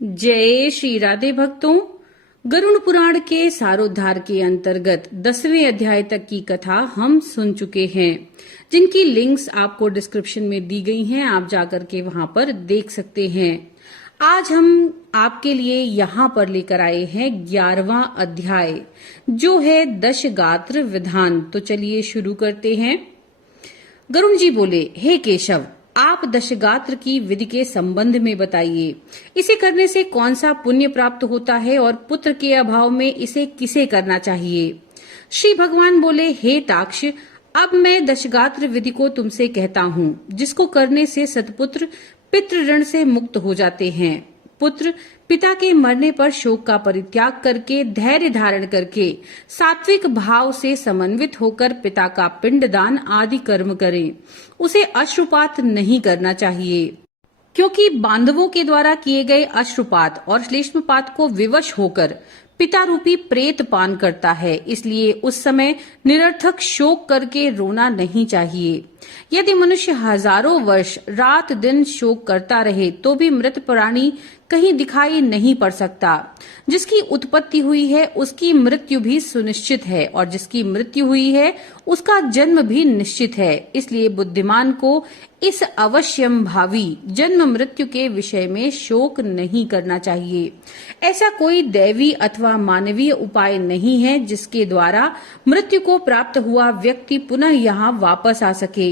जय श्री राधे भक्तों। गरुड़ पुराण के सारोद्धार के अंतर्गत 10वें अध्याय तक की कथा हम सुन चुके हैं, जिनकी लिंक्स आपको डिस्क्रिप्शन में दी गई हैं। आप जाकर के वहां पर देख सकते हैं। आज हम आपके लिए यहाँ पर लेकर आए हैं 11वां अध्याय, जो है दशगात्र विधान। तो चलिए शुरू करते हैं। गरुड़ जी बोले, हे केशव, आप दशगात्र की विधि के संबंध में बताइए। इसे करने से कौन सा पुण्य प्राप्त होता है और पुत्र के अभाव में इसे किसे करना चाहिए? श्री भगवान बोले, हे ताक्ष, अब मैं दशगात्र विधि को तुमसे कहता हूँ, जिसको करने से सतपुत्र पितृ ऋण से मुक्त हो जाते हैं। पुत्र पिता के मरने पर शोक का परित्याग करके धैर्य धारण करके सात्विक भाव से समन्वित होकर पिता का पिंडदान आदि कर्म करें। उसे अश्रुपात नहीं करना चाहिए, क्योंकि बांधवों के द्वारा किए गए अश्रुपात और श्लेष्मपात को विवश होकर पिता रूपी प्रेत पान करता है। इसलिए उस समय निरर्थक शोक करके रोना नहीं चाहिए। यदि मनुष्य हजारों वर्ष रात दिन शोक करता रहे तो भी मृत प्राणी कहीं दिखाई नहीं पड़ सकता। जिसकी उत्पत्ति हुई है उसकी मृत्यु भी सुनिश्चित है, और जिसकी मृत्यु हुई है उसका जन्म भी निश्चित है। इसलिए बुद्धिमान को इस अवश्यम भावी जन्म मृत्यु के विषय में शोक नहीं करना चाहिए। ऐसा कोई दैवी अथवा मानवीय उपाय नहीं है जिसके द्वारा मृत्यु को प्राप्त हुआ व्यक्ति पुनः यहाँ वापस आ सके।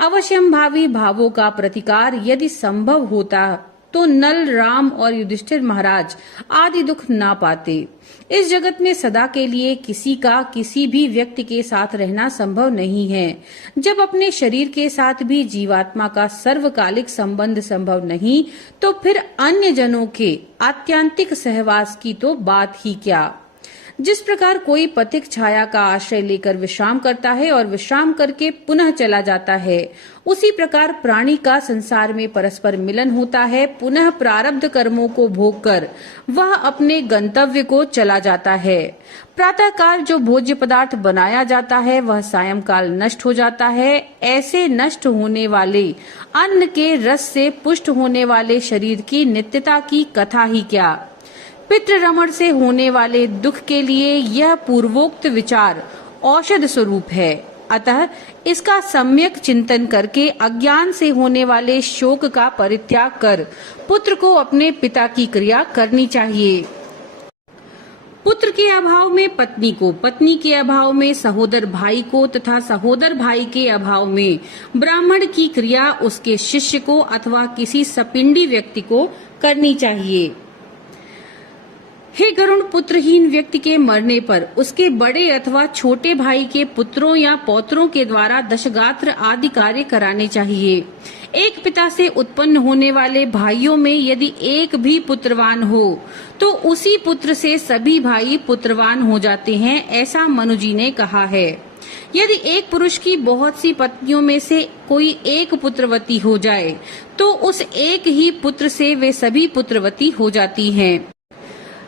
अवश्यम भावी भावों का प्रतिकार यदि संभव होता तो नल, राम और युधिष्ठिर महाराज आदि दुख ना पाते। इस जगत में सदा के लिए किसी का किसी भी व्यक्ति के साथ रहना संभव नहीं है। जब अपने शरीर के साथ भी जीवात्मा का सर्वकालिक संबंध संभव नहीं, तो फिर अन्य जनों के आत्यांतिक सहवास की तो बात ही क्या। जिस प्रकार कोई पथिक छाया का आश्रय लेकर विश्राम करता है और विश्राम करके पुनः चला जाता है, उसी प्रकार प्राणी का संसार में परस्पर मिलन होता है। पुनः प्रारब्ध कर्मों को भोग कर वह अपने गंतव्य को चला जाता है। प्रातः काल जो भोज्य पदार्थ बनाया जाता है वह सायंकाल नष्ट हो जाता है। ऐसे नष्ट होने वाले अन्न के रस से पुष्ट होने वाले शरीर की नित्यता की कथा ही क्या। पितृरमण से होने वाले दुख के लिए यह पूर्वोक्त विचार औषध स्वरूप है। अतः इसका सम्यक चिंतन करके अज्ञान से होने वाले शोक का परित्याग कर पुत्र को अपने पिता की क्रिया करनी चाहिए। पुत्र के अभाव में पत्नी को, पत्नी के अभाव में सहोदर भाई को तथा सहोदर भाई के अभाव में ब्राह्मण की क्रिया उसके शिष्य को अथवा किसी सपिंडी व्यक्ति को करनी चाहिए। हे गरुड़, पुत्रहीन व्यक्ति के मरने पर उसके बड़े अथवा छोटे भाई के पुत्रों या पौत्रों के द्वारा दशगात्र आदि कार्य कराने चाहिए। एक पिता से उत्पन्न होने वाले भाइयों में यदि एक भी पुत्रवान हो तो उसी पुत्र से सभी भाई पुत्रवान हो जाते हैं, ऐसा मनुजी ने कहा है। यदि एक पुरुष की बहुत सी पत्नियों में से कोई एक पुत्रवती हो जाए तो उस एक ही पुत्र से वे सभी पुत्रवती हो जाती हैं।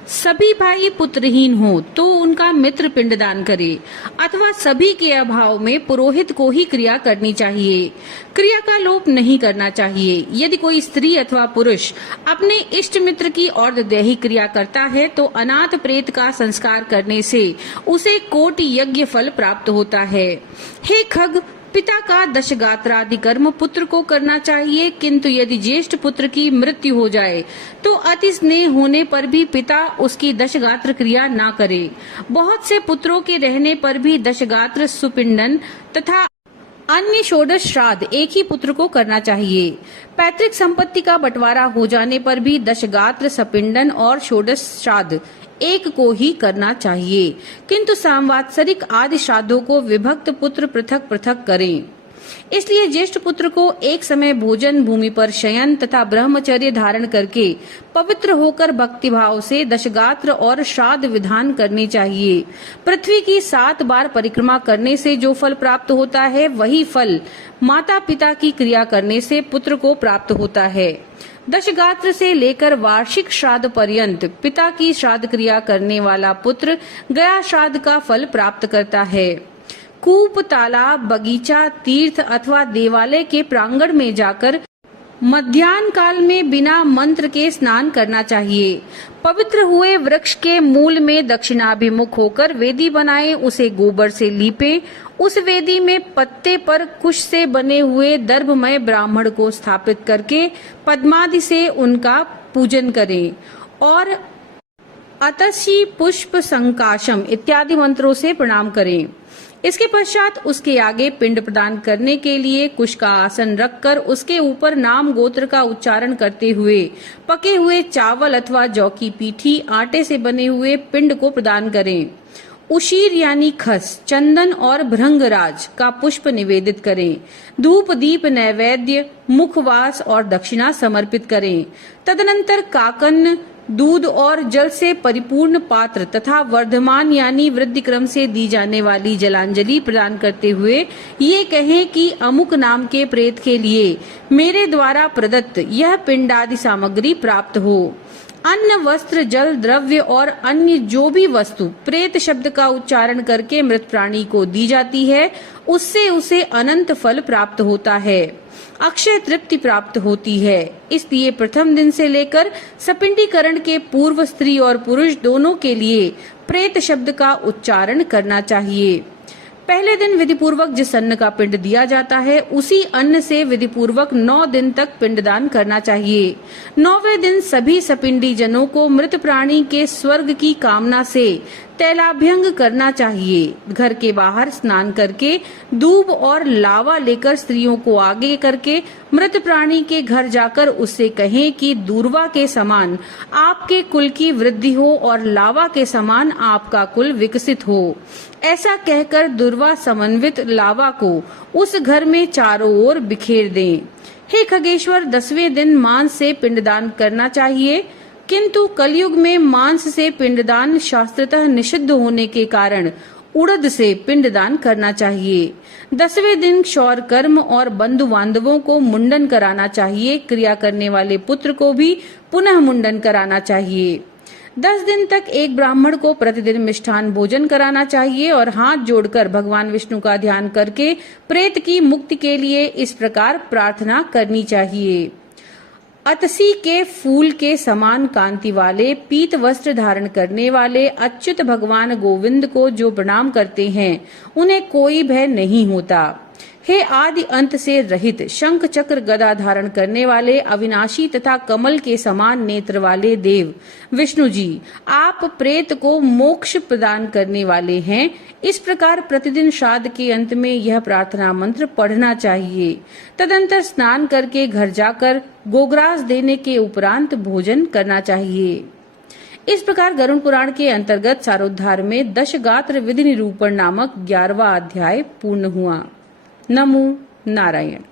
सभी भाई पुत्रहीन हो तो उनका मित्र पिंडदान करे, अथवा सभी के अभाव में पुरोहित को ही क्रिया करनी चाहिए। क्रिया का लोप नहीं करना चाहिए। यदि कोई स्त्री अथवा पुरुष अपने इष्ट मित्र की और्ध्वदेही क्रिया करता है तो अनाथ प्रेत का संस्कार करने से उसे कोटि यज्ञ फल प्राप्त होता है। हे खग, पिता का दशगात्रादि कर्म पुत्र को करना चाहिए, किंतु यदि ज्येष्ठ पुत्र की मृत्यु हो जाए तो अति स्नेह होने पर भी पिता उसकी दशगात्र क्रिया ना करे। बहुत से पुत्रों के रहने पर भी दशगात्र, सुपिंडन तथा अन्य षोडश श्राद्ध एक ही पुत्र को करना चाहिए। पैतृक संपत्ति का बंटवारा हो जाने पर भी दशगात्र, सपिंडन और षोडश श्राद्ध एक को ही करना चाहिए, किंतु सांवत्सरिक आदि श्राद्धों को विभक्त पुत्र पृथक पृथक करें। इसलिए ज्येष्ठ पुत्र को एक समय भोजन, भूमि पर शयन तथा ब्रह्मचर्य धारण करके पवित्र होकर भक्तिभाव से दशगात्र और श्राद्ध विधान करनी चाहिए। पृथ्वी की 7 बार परिक्रमा करने से जो फल प्राप्त होता है वही फल माता पिता की क्रिया करने से पुत्र को प्राप्त होता है। दशगात्र से लेकर वार्षिक श्राद्ध पर्यंत पिता की श्राद्ध क्रिया करने वाला पुत्र गया श्राद्ध का फल प्राप्त करता है। कूप, तालाब, बगीचा, तीर्थ अथवा देवालय के प्रांगण में जाकर मध्याह्न काल में बिना मंत्र के स्नान करना चाहिए। पवित्र हुए वृक्ष के मूल में दक्षिणाभिमुख होकर वेदी बनाएं, उसे गोबर से लीपें। उस वेदी में पत्ते पर कुश से बने हुए दर्भमय ब्राह्मण को स्थापित करके पद्मादि से उनका पूजन करें और अतसी पुष्प संकाशम इत्यादि मंत्रों से प्रणाम करें। इसके पश्चात उसके आगे पिंड प्रदान करने के लिए कुश का आसन रखकर उसके ऊपर नाम गोत्र का उच्चारण करते हुए पके हुए चावल अथवा जौ की पीठी आटे से बने हुए पिंड को प्रदान करें। उशीर यानी खस, चंदन और भृंगराज का पुष्प निवेदित करें। धूप दीप नैवेद्य, मुखवास और दक्षिणा समर्पित करें। तदनंतर काकन, दूध और जल से परिपूर्ण पात्र तथा वर्धमान यानी वृद्धि क्रम से दी जाने वाली जलांजलि प्रदान करते हुए ये कहें कि अमुक नाम के प्रेत के लिए मेरे द्वारा प्रदत्त यह पिंडादि सामग्री प्राप्त हो। अन्न, वस्त्र, जल, द्रव्य और अन्य जो भी वस्तु प्रेत शब्द का उच्चारण करके मृत प्राणी को दी जाती है, उससे उसे अनंत फल प्राप्त होता है, अक्षय तृप्ति प्राप्त होती है। इसलिए प्रथम दिन से लेकर सपिंडीकरण के पूर्व स्त्री और पुरुष दोनों के लिए प्रेत शब्द का उच्चारण करना चाहिए। पहले दिन विधि पूर्वक जिस अन्न का पिंड दिया जाता है उसी अन्न से विधि पूर्वक 9 दिन तक पिंडदान करना चाहिए। 9वें दिन सभी सपिंडी जनों को मृत प्राणी के स्वर्ग की कामना से तैलाभ्यंग करना चाहिए। घर के बाहर स्नान करके दूब और लावा लेकर स्त्रियों को आगे करके मृत प्राणी के घर जाकर उससे कहें कि दूर्वा के समान आपके कुल की वृद्धि हो और लावा के समान आपका कुल विकसित हो। ऐसा कहकर दूर्वा समन्वित लावा को उस घर में चारों ओर बिखेर दें। हे खगेश्वर, 10वें दिन मांस से पिंडदान करना चाहिए, किंतु कलयुग में मांस से पिंडदान शास्त्रतः निषिद्ध होने के कारण उड़द से पिंडदान करना चाहिए। 10वें दिन क्षौर कर्म और बंधु बांधवों को मुंडन कराना चाहिए। क्रिया करने वाले पुत्र को भी पुनः मुंडन कराना चाहिए। 10 दिन तक एक ब्राह्मण को प्रतिदिन मिष्ठान भोजन कराना चाहिए और हाथ जोड़कर भगवान विष्णु का ध्यान करके प्रेत की मुक्ति के लिए इस प्रकार प्रार्थना करनी चाहिए। अतसी के फूल के समान कांति वाले पीत वस्त्र धारण करने वाले अच्युत भगवान गोविंद को जो प्रणाम करते हैं उन्हें कोई भय नहीं होता। हे आदि अंत से रहित शंख चक्र गदा धारण करने वाले अविनाशी तथा कमल के समान नेत्र वाले देव विष्णु जी, आप प्रेत को मोक्ष प्रदान करने वाले हैं। इस प्रकार प्रतिदिन श्राद्ध के अंत में यह प्रार्थना मंत्र पढ़ना चाहिए। तदंतर स्नान करके घर जाकर गोग्रास देने के उपरांत भोजन करना चाहिए। इस प्रकार गरुड़ पुराण के अंतर्गत सारोद्धार में दशगात्र विधि निरूपण नामक 11वां अध्याय पूर्ण हुआ। नमो नारायण।